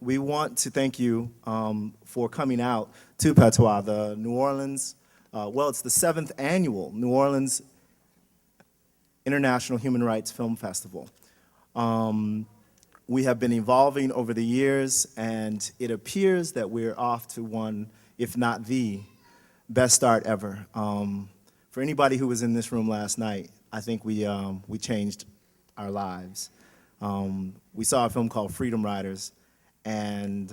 We want to thank you for coming out to PATOIS, the New Orleans, it's the seventh annual New Orleans International Human Rights Film Festival. We have been evolving over the years, and it appears that we're off to one, if not the best start ever. For anybody who was in this room last night, I think we changed our lives. We saw a film called Freedom Riders, and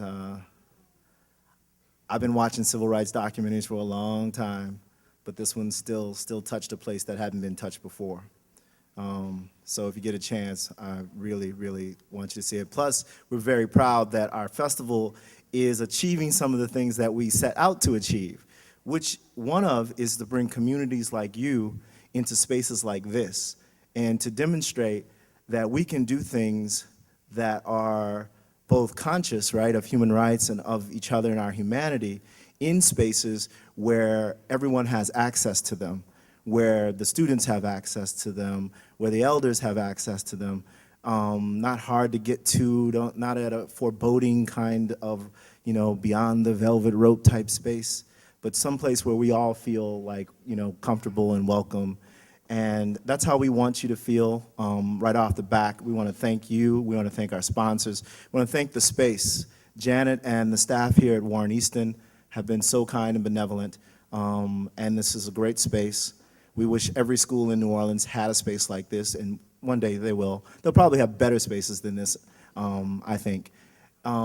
I've been watching civil rights documentaries for a long time, but this one still touched a place that hadn't been touched before. So if you get a chance, I really, really want you to see it. Plus, we're very proud that our festival is achieving some of the things that we set out to achieve, which one of is to bring communities like you into spaces like this and to demonstrate that we can do things that are both conscious, right, of human rights and of each other and our humanity in spaces where everyone has access to them, where the students have access to them, where the elders have access to them, not hard to get to, not at a foreboding kind of, beyond the velvet rope type space, but someplace where we all feel like, comfortable and welcome. And that's how we want you to feel right off the back. We want to thank you. We want to thank our sponsors. We want to thank the space. Janet and the staff here at Warren Easton have been so kind and benevolent, and this is a great space. We wish every school in New Orleans had a space like this, and one day they will. They'll probably have better spaces than this, I think. I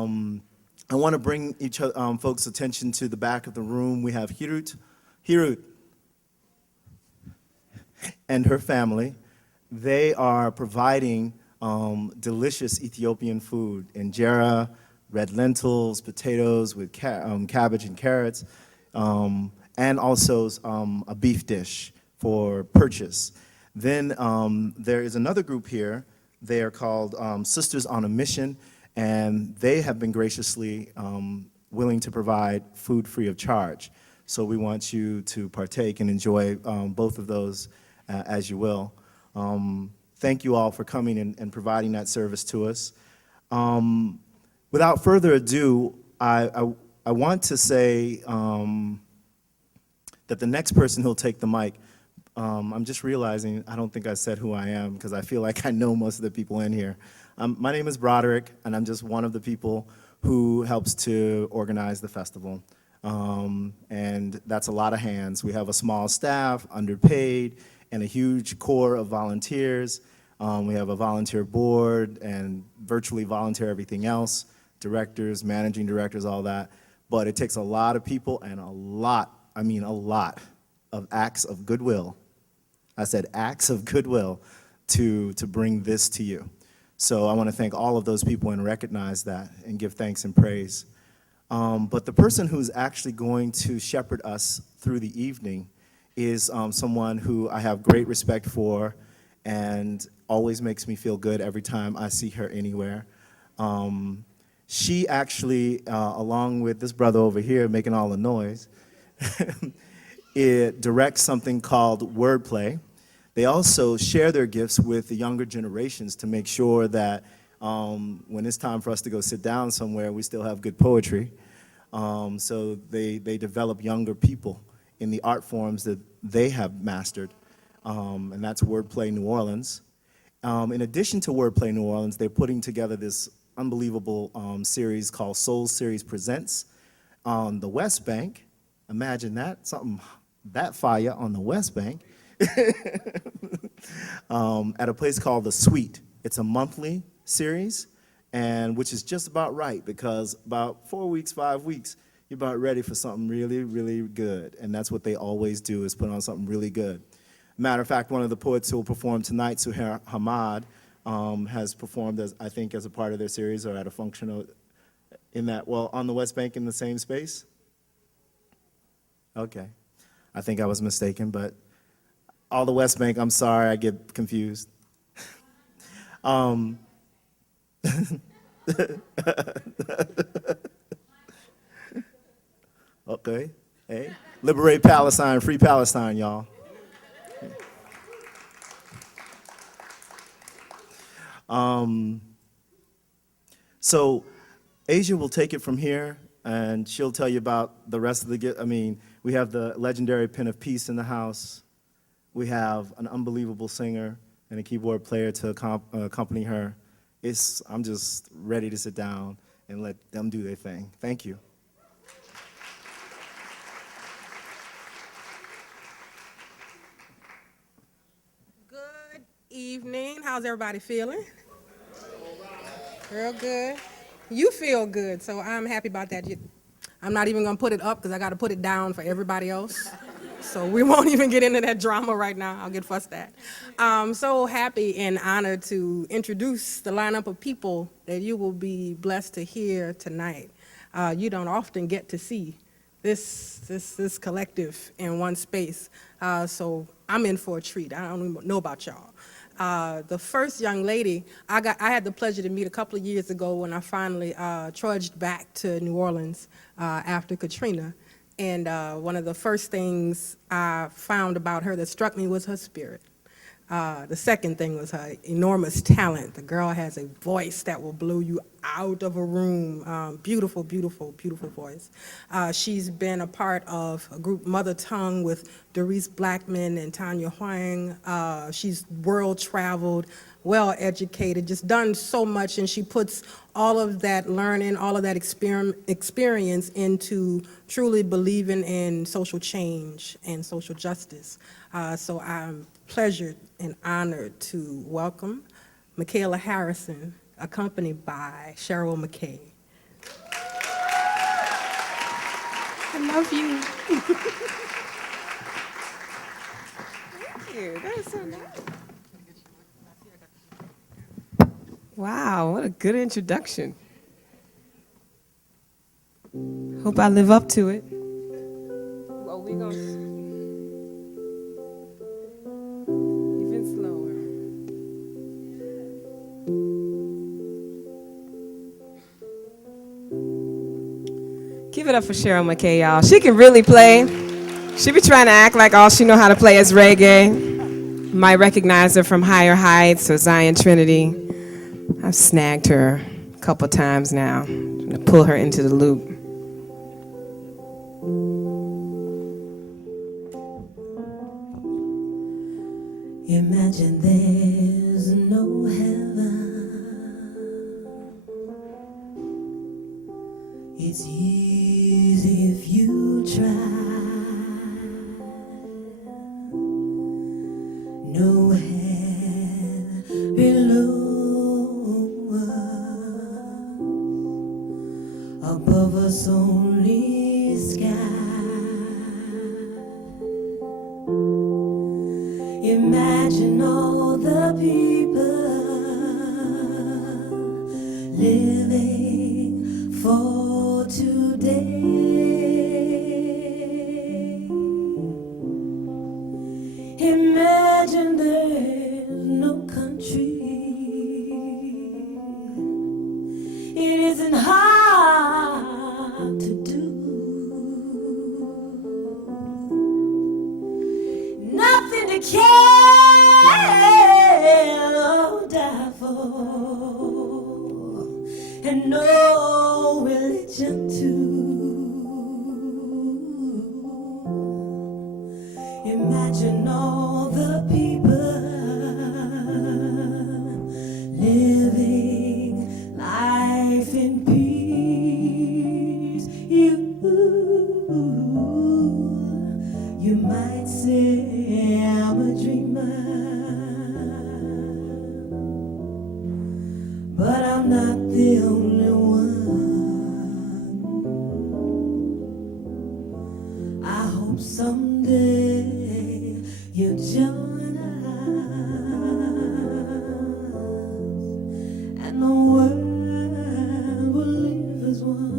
want to bring folks' attention to the back of the room. We have Hirut and her family. They are providing delicious Ethiopian food, injera, red lentils, potatoes with cabbage and carrots, and also a beef dish for purchase. Then there is another group here. They are called Sisters on a Mission, and they have been graciously willing to provide food free of charge. So we want you to partake and enjoy both of those as you will. Thank you all for coming and providing that service to us. Without further ado, I want to say that the next person who'll take the mic, I'm just realizing I don't think I said who I am because I feel like I know most of the people in here. My name is Broderick, and I'm just one of the people who helps to organize the festival. And that's a lot of hands. We have a small staff, underpaid, and a huge core of volunteers. We have a volunteer board and virtually volunteer everything else, directors, managing directors, all that. But it takes a lot of people and a lot of acts of goodwill. I said acts of goodwill to bring this to you. So I want to thank all of those people and recognize that and give thanks and praise. But the person who's actually going to shepherd us through the evening is someone who I have great respect for and always makes me feel good every time I see her anywhere. She actually, along with this brother over here making all the noise, it directs something called Wordplay. They also share their gifts with the younger generations to make sure that when it's time for us to go sit down somewhere, we still have good poetry. So they develop younger people in the art forms that they have mastered, and that's Wordplay New Orleans. In addition to Wordplay New Orleans, they're putting together this unbelievable series called Soul Series Presents on the West Bank. Imagine that, something that fire on the West Bank, at a place called The Suite. It's a monthly series, and which is just about right because about 4 weeks, 5 weeks, you're about ready for something really, really good. And that's what they always do, is put on something really good. Matter of fact, one of the poets who will perform tonight, Suheir, Hammad, has performed, as I think, as a part of their series or at a function in that, on the West Bank in the same space? Okay. I think I was mistaken, but all the West Bank, I'm sorry, I get confused. Okay, hey, liberate Palestine, free Palestine, y'all. So Asia will take it from here, and she'll tell you about the rest of the. I mean, we have the legendary Pen of Peace in the house. We have an unbelievable singer and a keyboard player to accompany her. I'm just ready to sit down and let them do their thing. Thank you. Good evening. How's everybody feeling? Real good. You feel good, so I'm happy about that. I'm not even gonna put it up because I got to put it down for everybody else. So we won't even get into that drama right now. I'll get fussed at. I'm so happy and honored to introduce the lineup of people that you will be blessed to hear tonight. You don't often get to see this collective in one space. So I'm in for a treat. I don't even know about y'all. The first young lady I had the pleasure to meet a couple of years ago when I finally trudged back to New Orleans after Katrina. And one of the first things I found about her that struck me was her spirit. The second thing was her enormous talent. The girl has a voice that will blow you out of a room. Beautiful, beautiful, beautiful voice. She's been a part of a group Mother Tongue with Doris Blackman and Tanya Huang. She's world traveled, well educated, just done so much, and she puts all of that learning, all of that experience into truly believing in social change and social justice. So I'm pleasured and honored to welcome Michaela Harrison, accompanied by Cheryl McKay. I love you. Thank you. That is so nice. Wow, what a good introduction. Hope I live up to it. Well, we're going to even slower. Give it up for Cheryl McKay, y'all. She can really play. She be trying to act like all she know how to play is reggae. Might recognize her from Higher Heights or Zion Trinity. I've snagged her a couple times now to pull her into the loop. Imagine there's no heaven. It's easy if you try. No hell below us, above us only sky. Imagine all the people living for today. Imagine there's no country. It isn't hard to do. Nothing to care or die for, and no religion too. Imagine all the people living life in peace. You might say I'm a dreamer, but I'm not the only one. I hope someday you'll join us, and the world will live as one.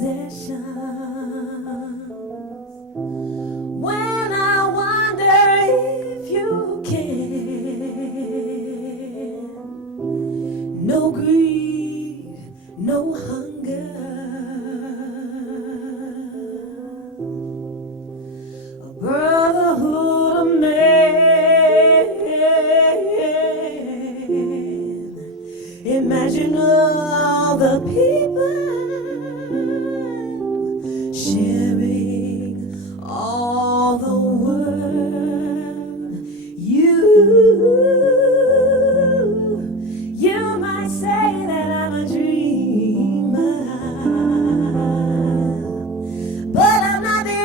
possessions. When I wonder if you can, no greed, no hunger, a brotherhood of man. Imagine all the people sharing all the world. You might say that I'm a dreamer, but I'm not the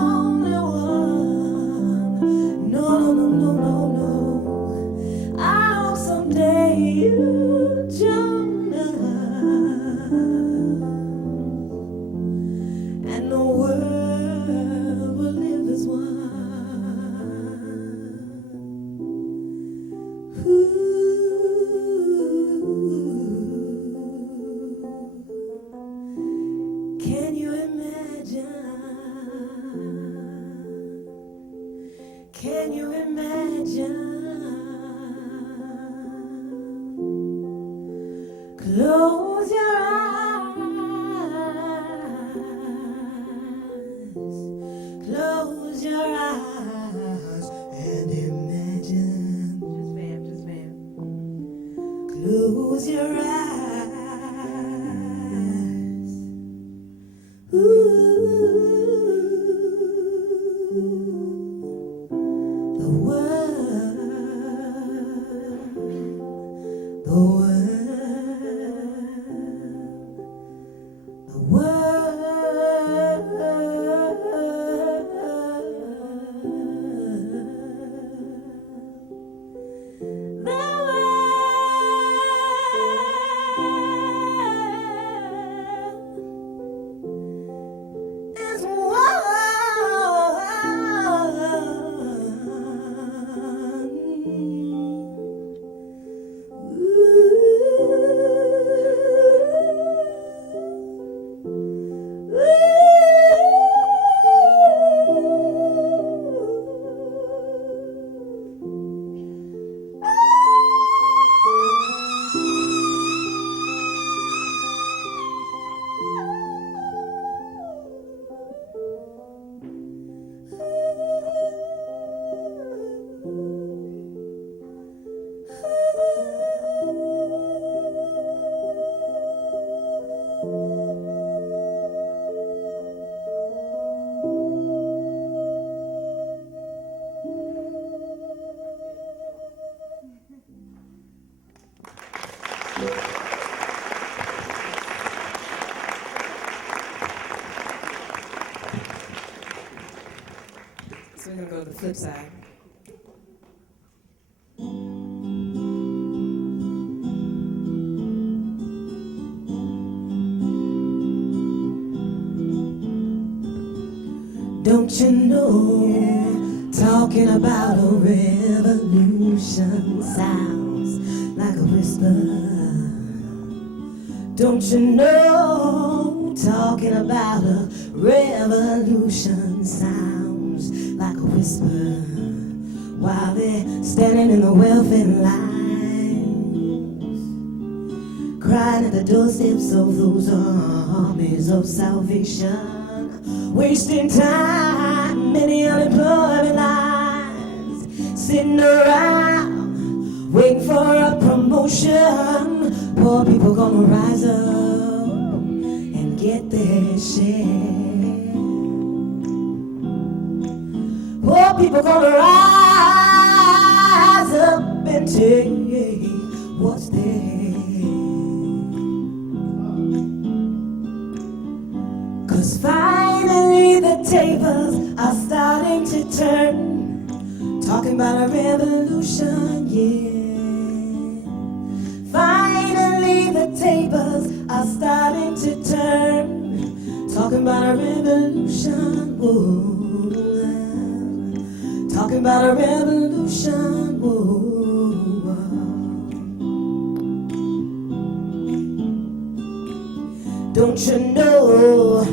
only one. No, no, no, no, no, no. I hope someday you join us, and the world will live as one. Can you imagine? Can you imagine? Close your eyes. Close your eyes and imagine. Just fam. Close your eyes. The is So we're gonna go to the flip side. Don't you know, talking about a revolution sounds like a whisper. Don't you know, talking about a revolution sounds like a whisper while they're standing in the welfare lines, crying at the doorsteps of those armies of salvation. Wasting time in the unemployment lines, sitting around waiting for a promotion. Poor people gonna rise up and get their share. Poor people gonna rise up and take what's theirs. 'Cause finally the tables are starting to turn, talking about a revolution, yeah. Finally the tables are starting to turn, talking about a revolution, whoa. Talking about a revolution, whoa. Don't you know?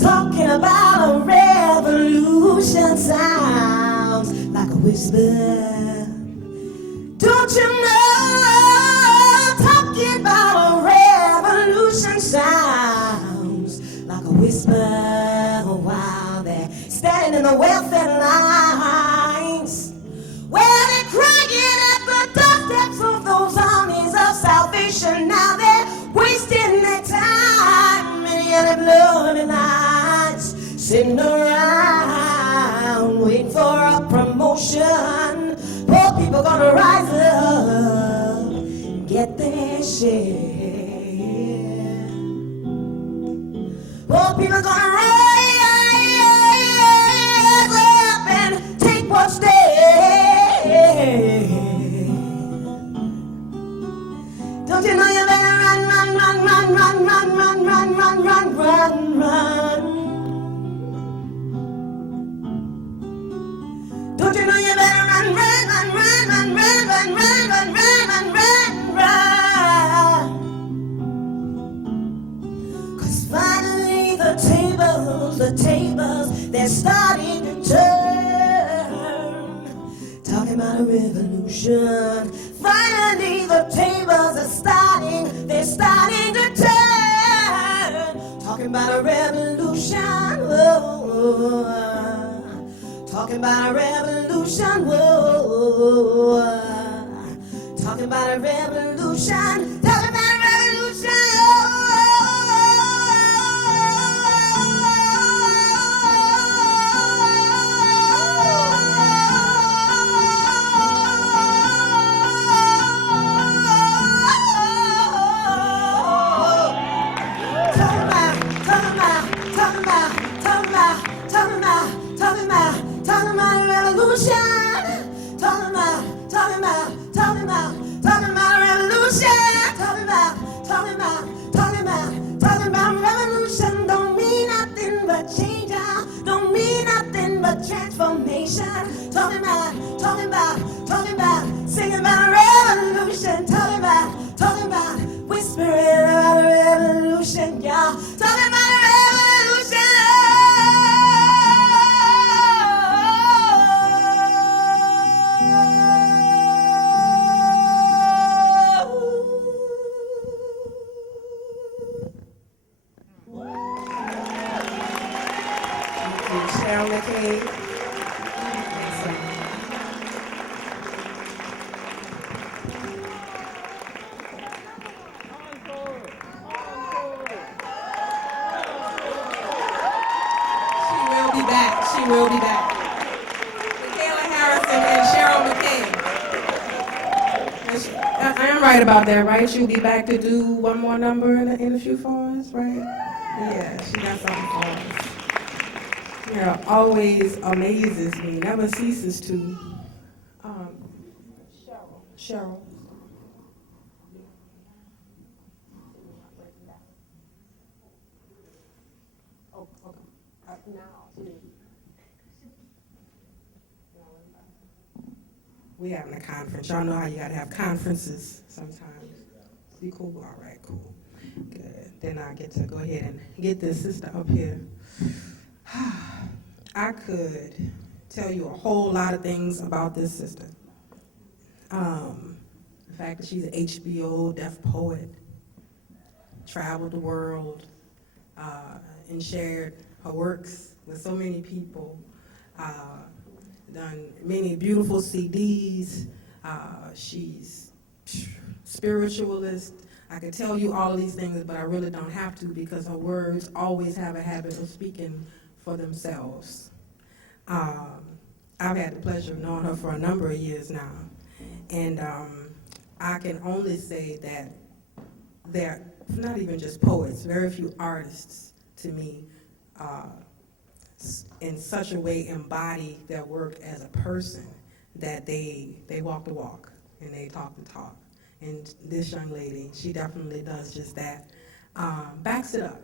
Talking about a revolution sounds like a whisper. Don't you know? Talking about a revolution sounds like a whisper while they're standing in the welfare lines. Well, they're crying at the doorsteps of those armies of salvation. Now they're wasting their time in yellow bloody nights, sitting around waiting for a promotion. Poor people gonna rise up and get their share. Poor people gonna rise up and take what's theirs. Don't you know you better run, run, run, run, run, run, run, run, run, run, run, run. Don't you know you better run, run, run, run, run, run, run, run, run, run, run, run, run. 'Cause finally the tables, they're starting to turn. Talking about a revolution. Finally the tables are they're starting to turn. Talking about a revolution, whoa. Talking about a revolution, whoa. Talking about a revolution, talking about a revolution, talking about revolution. Don't mean nothing but change, don't mean nothing but transformation. Talking about, singing about revolution. Talking about, whispering about a revolution, y'all. Talking about a revolution. Cheryl McKay. She will be back. Michaela Harrison and Cheryl McKay. I am right about that, right? She'll be back to do one more number in a few for us, right? Yeah, she got something for us. Yeah, always amazes me, never ceases to. Cheryl. Oh, okay. We having a conference. Y'all know how you gotta have conferences sometimes. Be cool? All right, cool. Good. Then I get to go ahead and get this sister up here. I could tell you a whole lot of things about this sister. The fact that she's an HBO deaf poet, traveled the world, and shared her works with so many people, done many beautiful CDs. She's spiritualist. I could tell you all of these things, but I really don't have to because her words always have a habit of speaking for themselves. I've had the pleasure of knowing her for a number of years now, and I can only say that they're not even just poets, very few artists to me in such a way embody their work as a person that they walk the walk and they talk the talk. And this young lady, she definitely does just that. Backs it up,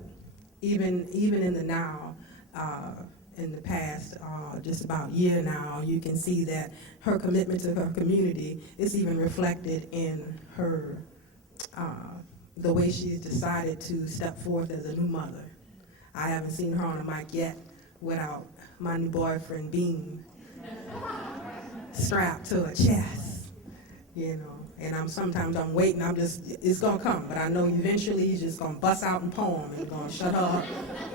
even in the now, in the past, just about year now, you can see that her commitment to her community is even reflected in her the way she's decided to step forth as a new mother. I haven't seen her on a mic yet without my new boyfriend Beam strapped to a chest, you know. And sometimes I'm waiting, it's gonna come, but I know eventually he's just gonna bust out in poem and gonna shut her up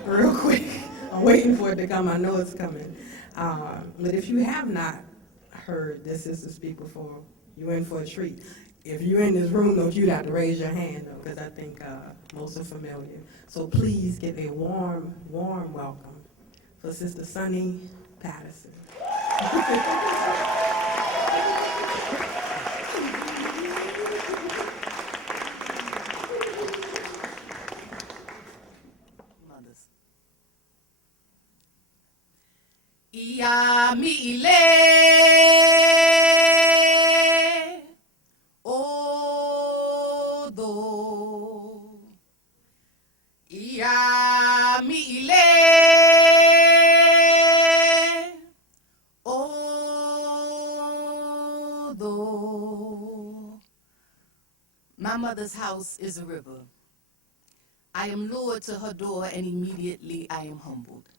real quick. I'm waiting for it to come, I know it's coming. But if you have not heard this sister speak before, you're in for a treat. If you're in this room, don't you have to raise your hand though, because I think most are familiar. So please give a warm, warm welcome for Sister Sunny Patterson. Mothers. Ia mi'ile odo. Ia mi'ile odo. My mother's house is a river. I am lured to her door, and immediately I am humbled.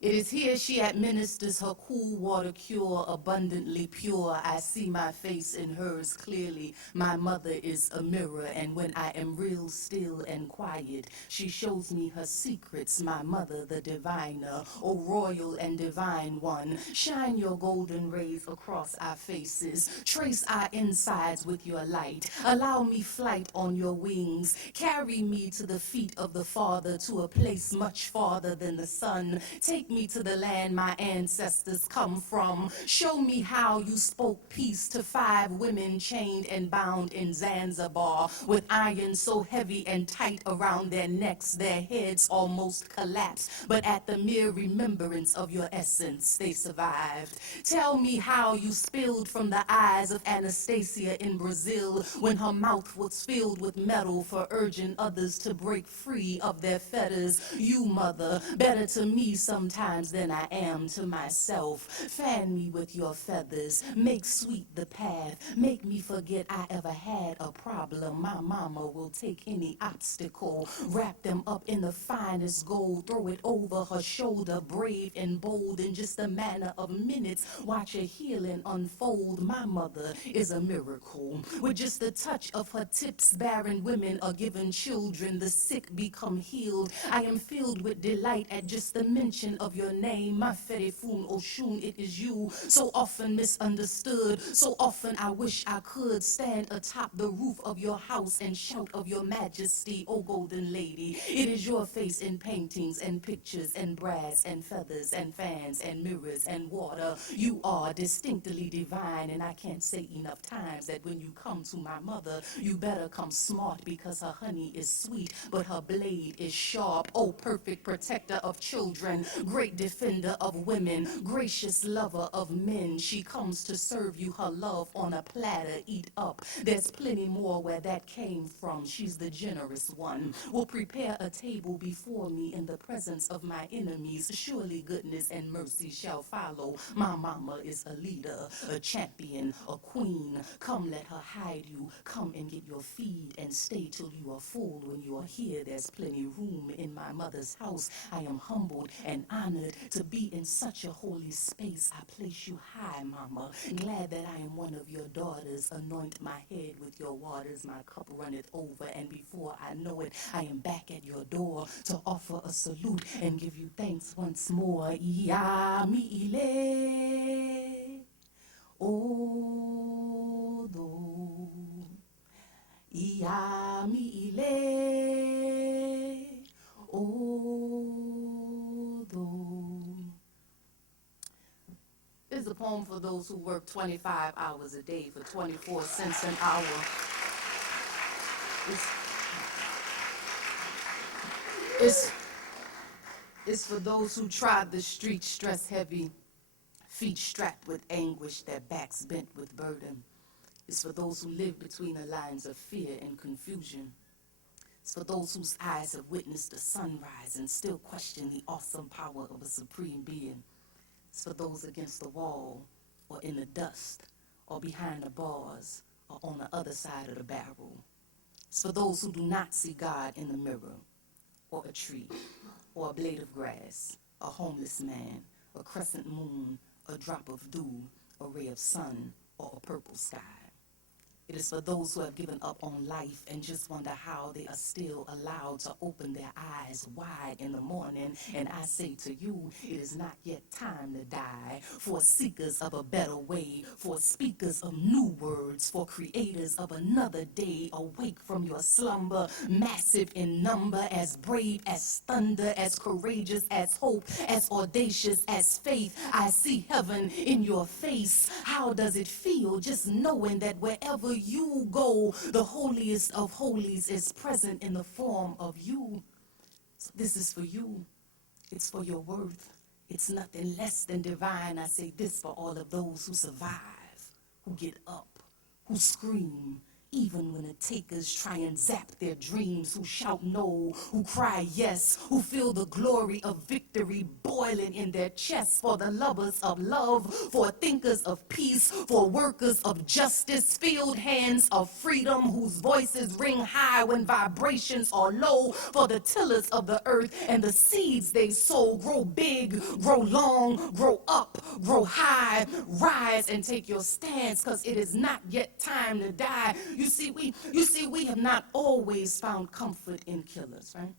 It is here she administers her cool water cure, abundantly pure. I see my face in hers clearly. My mother is a mirror, and when I am real still and quiet, she shows me her secrets. My mother, the diviner, O royal and divine one, shine your golden rays across our faces. Trace our insides with your light. Allow me flight on your wings. Carry me to the feet of the Father, to a place much farther than the sun. Take me to the land my ancestors come from. Show me how you spoke peace to 5 women chained and bound in Zanzibar, with iron so heavy and tight around their necks, their heads almost collapsed. But at the mere remembrance of your essence, they survived. Tell me how you spilled from the eyes of Anastasia in Brazil, when her mouth was filled with metal, for urging others to break free of their fetters. You, mother, better to me sometimes than I am to myself. Fan me with your feathers, make sweet the path, make me forget I ever had a problem. My mama will take any obstacle, wrap them up in the finest gold, throw it over her shoulder, brave and bold, in just a matter of minutes, watch a healing unfold. My mother is a miracle. With just a touch of her tips, barren women are given children, the sick become healed. I am filled with delight at just the mention of your name, my Ferefun Oshun, it is you, so often misunderstood. So often I wish I could stand atop the roof of your house and shout of your majesty, O golden lady. It is your face in paintings and pictures and brass and feathers and fans and mirrors and water. You are distinctly divine, and I can't say enough times that when you come to my mother, you better come smart, because her honey is sweet, but her blade is sharp. Oh, perfect protector of children, great defender of women, gracious lover of men. She comes to serve you her love on a platter. Eat up. There's plenty more where that came from. She's the generous one. Will prepare a table before me in the presence of my enemies. Surely goodness and mercy shall follow. My mama is a leader, a champion, a queen. Come, let her hide you. Come and get your feed and stay till you are full. When you are here, there's plenty room in my mother's house. I am humbled and honored to be in such a holy space. I place you high, mama. Glad that I am one of your daughters. Anoint my head with your waters. My cup runneth over, and before I know it, I am back at your door to offer a salute and give you thanks once more. Ia mi ile odo. Ia mi ile odo. This is a poem for those who work 25 hours a day for 24 cents an hour. It's for those who trod the streets stress heavy, feet strapped with anguish, their backs bent with burden. It's for those who live between the lines of fear and confusion. It's for those whose eyes have witnessed the sunrise and still question the awesome power of a supreme being. It's for those against the wall, or in the dust, or behind the bars, or on the other side of the barrel. It's for those who do not see God in the mirror, or a tree, or a blade of grass, a homeless man, a crescent moon, a drop of dew, a ray of sun, or a purple sky. It is for those who have given up on life and just wonder how they are still allowed to open their eyes wide in the morning. And I say to you, it is not yet time to die. For seekers of a better way, for speakers of new words, for creators of another day, awake from your slumber, massive in number, as brave as thunder, as courageous as hope, as audacious as faith. I see heaven in your face. How does it feel just knowing that wherever you go, the holiest of holies is present in the form of you? So this is for you. It's for your worth. It's nothing less than divine. I say this for all of those who survive, who get up, who scream, even when the takers try and zap their dreams, who shout no, who cry yes, who feel the glory of victory boiling in their chests, for the lovers of love, for thinkers of peace, for workers of justice, field hands of freedom whose voices ring high when vibrations are low, for the tillers of the earth and the seeds they sow grow big, grow long, grow up, grow high, rise and take your stance, because it is not yet time to die. You see, we have not always found comfort in killers, right?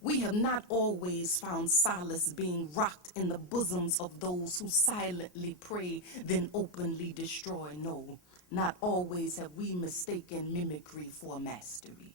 We have not always found solace being rocked in the bosoms of those who silently pray, then openly destroy. No, not always have we mistaken mimicry for mastery,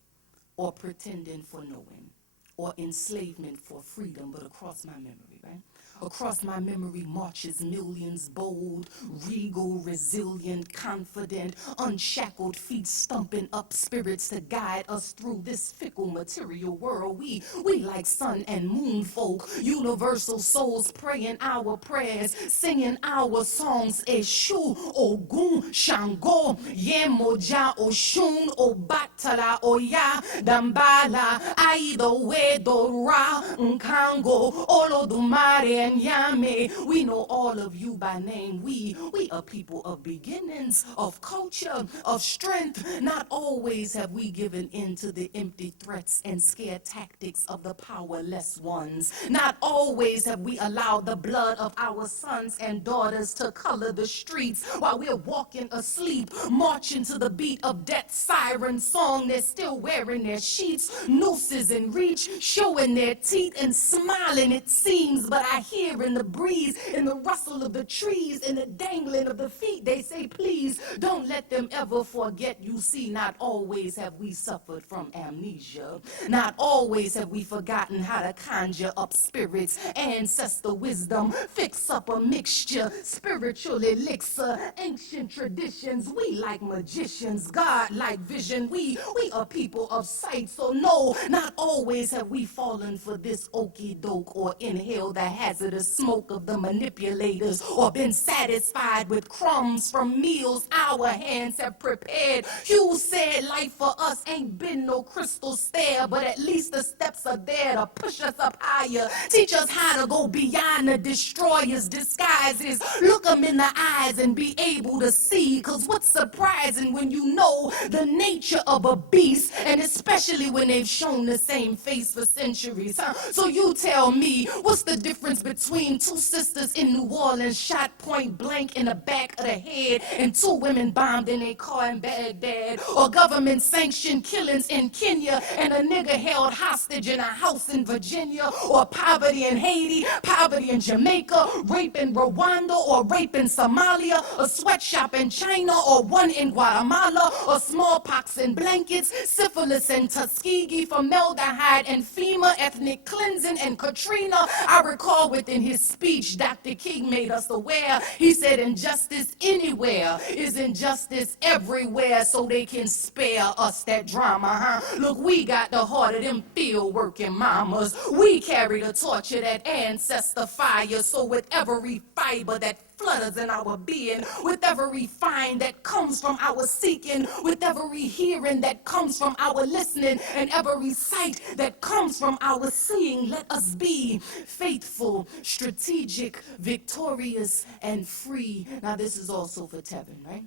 or pretending for knowing, or enslavement for freedom, but across my memory, right? Across my memory marches millions, bold, regal, resilient, confident, unshackled feet stumping up spirits to guide us through this fickle material world. We like sun and moon folk, universal souls praying our prayers, singing our songs. Eshu, Ogun, Shango, Yemoja, Oshun, Obatala, Oya, Dambala, Aido, Wedo, Ra, Nkango, Olodumare, and Yame. We know all of you by name. We are people of beginnings, of culture, of strength. Not always have we given in to the empty threats and scare tactics of the powerless ones. Not always have we allowed the blood of our sons and daughters to color the streets while we're walking asleep, marching to the beat of death's siren song. They're still wearing their sheets, nooses in reach, showing their teeth and smiling, it seems. But I hear in the breeze, in the rustle of the trees, in the dangling of the feet, they say, please don't let them ever forget. You see, not always have we suffered from amnesia. Not always have we forgotten how to conjure up spirits, ancestor wisdom, fix up a mixture, spiritual elixir, ancient traditions. We like magicians, God-like vision. We are people of sight. So no, not always have we fallen for this okie doke or inhaled the hazardous smoke of the manipulators, or been satisfied with crumbs from meals our hands have prepared. Hugh said life for us ain't been no crystal stair, but at least the steps are there to push us up higher, teach us how to go beyond the destroyer's disguises, look them in the eyes and be able to see. Cause what's surprising when you know the nature of a beast, and especially when they've shown the same face for centuries, huh? So you tell me, what's the difference between two sisters in New Orleans shot point blank in the back of the head, and two women bombed in a car in Baghdad, or government sanctioned killings in Kenya and a nigger held hostage in a house in Virginia, or poverty in Haiti, poverty in Jamaica, rape in Rwanda, or rape in Somalia, a sweatshop in China, or one in Guatemala, or smallpox in blankets, syphilis and Tuskegee, formaldehyde and FEMA, ethnic cleansing and Katrina. I recall within his speech, Dr. King made us aware. He said injustice anywhere is injustice everywhere, so they can spare us that drama, huh? Look, we got the heart of them field working mamas. We carry the torch of that ancestor fire, so with every fiber that flutters in our being, with every find that comes from our seeking, with every hearing that comes from our listening, and every sight that comes from our seeing, let us be faithful, strategic, victorious, and free. Now this is also for Tevin, right?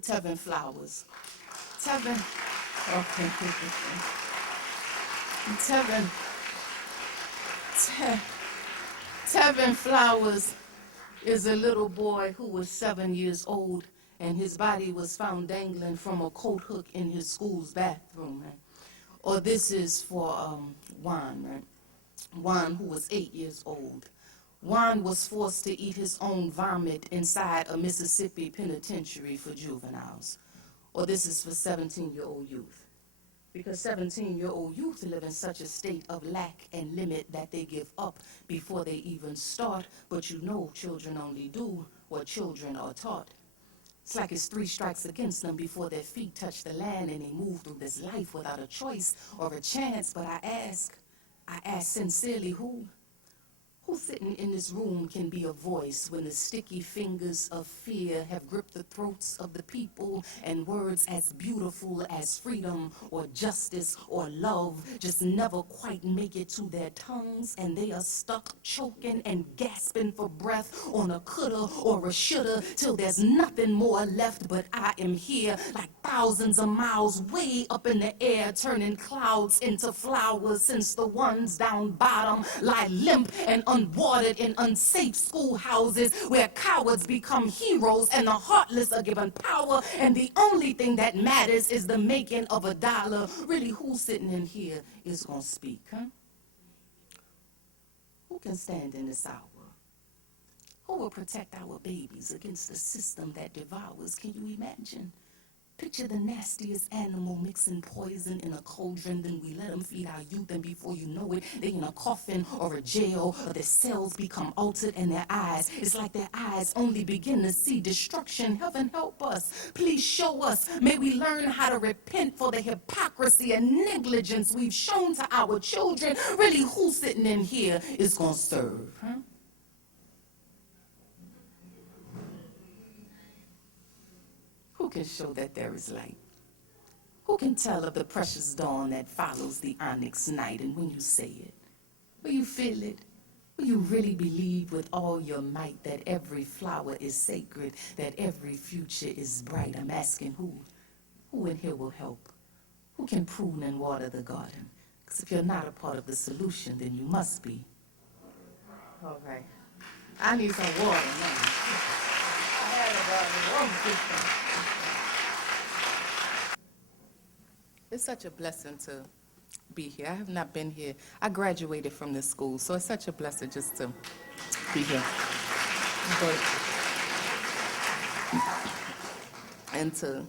Tevin Flowers. Tevin. Okay. Tevin, Tevin Flowers is a little boy who was 7 years old, and his body was found dangling from a coat hook in his school's bathroom. Right? Or this is for Juan, right? Juan, who was 8 years old. Juan was forced to eat his own vomit inside a Mississippi penitentiary for juveniles. Or this is for 17-year-old youth. Because 17-year-old youth live in such a state of lack and limit that they give up before they even start. But you know children only do what children are taught. It's like it's 3 strikes against them before their feet touch the land and they move through this life without a choice or a chance. But I ask sincerely, who sitting in this room can be a voice when the sticky fingers of fear have gripped the throats of the people, and words as beautiful as freedom or justice or love just never quite make it to their tongues, and they are stuck choking and gasping for breath on a coulda or a shoulda till there's nothing more left. But I am here like thousands of miles way up in the air, turning clouds into flowers, since the ones down bottom lie limp and unwatered in unsafe schoolhouses where cowards become heroes and the heartless are given power, and the only thing that matters is the making of a dollar. Really, who's sitting in here is gonna speak, huh? Who can stand in this hour? Who will protect our babies against the system that devours? Can you imagine? Picture the nastiest animal mixing poison in a cauldron, then we let them feed our youth, and before you know it, they in a coffin or a jail, or their cells become altered and their eyes, it's like their eyes only begin to see destruction. Heaven help us. Please show us. May we learn how to repent for the hypocrisy and negligence we've shown to our children. Really, who's sitting in here is gonna serve, huh? Who can show that there is light? Who can tell of the precious dawn that follows the onyx night? And when you say it, will you feel it? Will you really believe with all your might that every flower is sacred, that every future is bright? I'm asking who in here will help? Who can prune and water the garden? Because if you're not a part of the solution, then you must be. All right. I need some water now. I had a water system. It's such a blessing to be here. I have not been here. I graduated from this school, so it's such a blessing just to be here. And to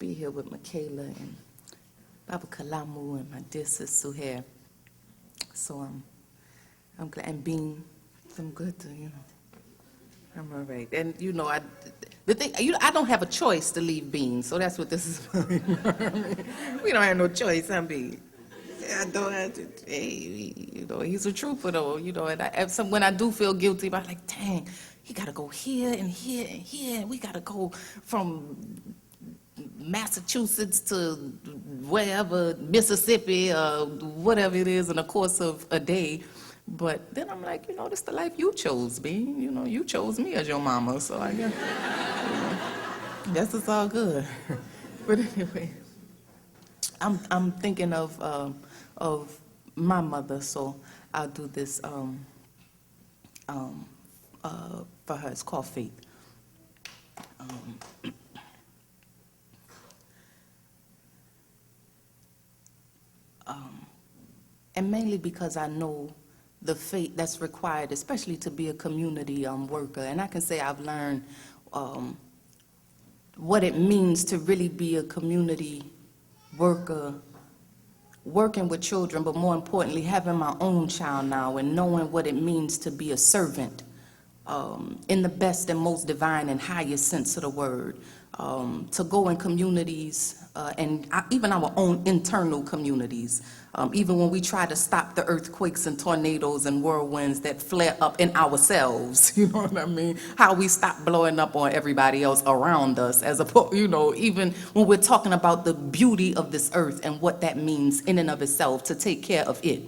be here with Michaela and Baba Kalamu and my dear sis Suheir. So I'm glad, and being, I'm good to, I'm all right. And the thing, I don't have a choice to leave Bean, so that's what this is about. We don't have no choice, huh, Bean? I don't have to, hey, he's a trooper though, and when I do feel guilty about, like, dang, he gotta go here and here and here, and we gotta go from Massachusetts to wherever, Mississippi, whatever it is in the course of a day. But then I'm like, this is the life you chose, Bean. You chose me as your mama, so I guess it's all good. But anyway, I'm thinking of my mother, so I'll do this for her. It's called Faith. And mainly because I know the faith that's required, especially to be a community worker. And I can say I've learned what it means to really be a community worker, working with children, but more importantly, having my own child now and knowing what it means to be a servant in the best and most divine and highest sense of the word. To go in communities and even our own internal communities, even when we try to stop the earthquakes and tornadoes and whirlwinds that flare up in ourselves, you know what I mean? How we stop blowing up on everybody else around us, as opposed, even when we're talking about the beauty of this earth and what that means in and of itself, to take care of it.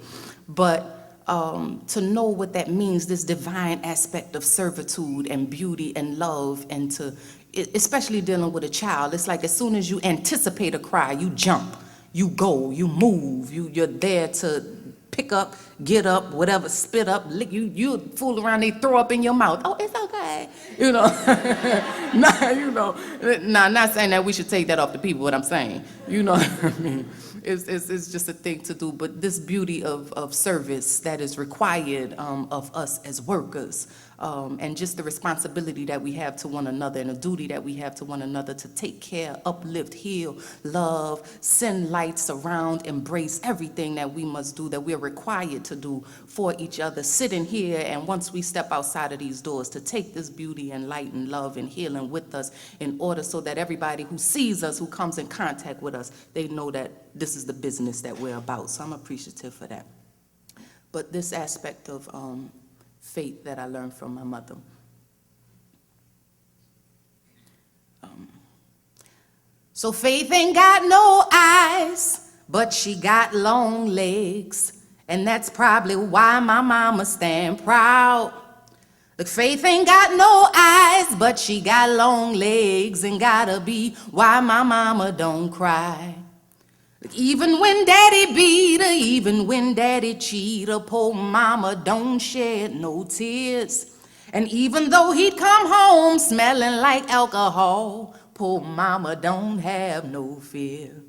But to know what that means, this divine aspect of servitude and beauty and love, and to, especially dealing with a child, it's like as soon as you anticipate a cry, you jump. You go, you move, you're there to pick up, get up, whatever, spit up, lick, you fool around, they throw up in your mouth. Oh, it's okay. You know, not saying that we should take that off the people, what I'm saying. You know what I mean? It's just a thing to do, but this beauty of service that is required of us as workers, and just the responsibility that we have to one another and the duty that we have to one another to take care, uplift, heal, love, send light, surround, embrace everything that we must do, that we're required to do for each other, sitting here, and once we step outside of these doors, to take this beauty and light and love and healing with us in order so that everybody who sees us, who comes in contact with us, they know that this is the business that we're about. So I'm appreciative for that. But this aspect of faith that I learned from my mother. So faith ain't got no eyes, but she got long legs. And that's probably why my mama stand proud. Look, faith ain't got no eyes, but she got long legs, and gotta be why my mama don't cry. Look, even when daddy beat her, even when daddy cheat her, poor mama don't shed no tears. And even though he'd come home smelling like alcohol, poor mama don't have no fear.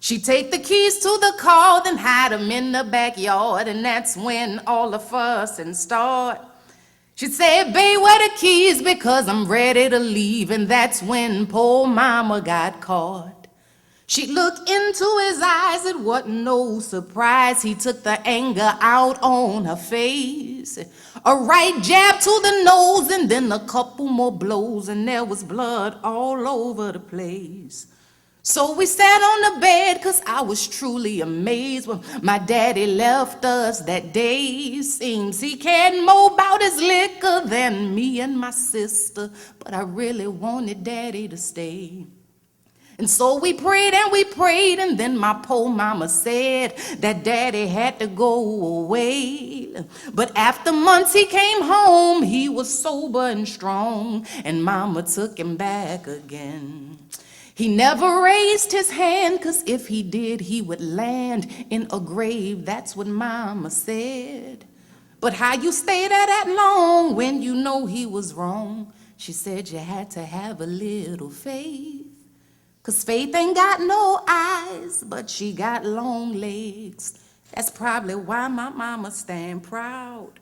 She take the keys to the car, then hide them in the backyard, and that's when all the fussing start. She'd say, babe, where the keys, because I'm ready to leave, and that's when poor mama got caught. She'd look into his eyes, it wasn't no surprise, he took the anger out on her face. A right jab to the nose, and then a couple more blows, and there was blood all over the place. So we sat on the bed, 'cause I was truly amazed when my daddy left us that day. Seems he cared more about his liquor than me and my sister, but I really wanted daddy to stay. And so we prayed, and then my poor mama said that daddy had to go away. But after months he came home, he was sober and strong, and mama took him back again. He never raised his hand, 'cause if he did, he would land in a grave, that's what mama said. But how you stay there that long when you know he was wrong? She said you had to have a little faith. 'Cause faith ain't got no eyes, but she got long legs. That's probably why my mama stand proud.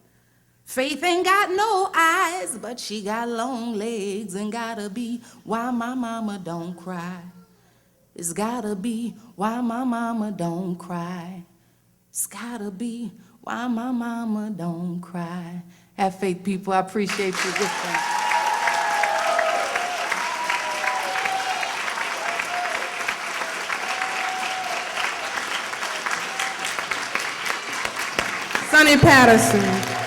Faith ain't got no eyes, but she got long legs, and gotta be why my mama don't cry. It's gotta be why my mama don't cry. It's gotta be why my mama don't cry. Have faith, people. I appreciate you. Good thing. Sonny Patterson.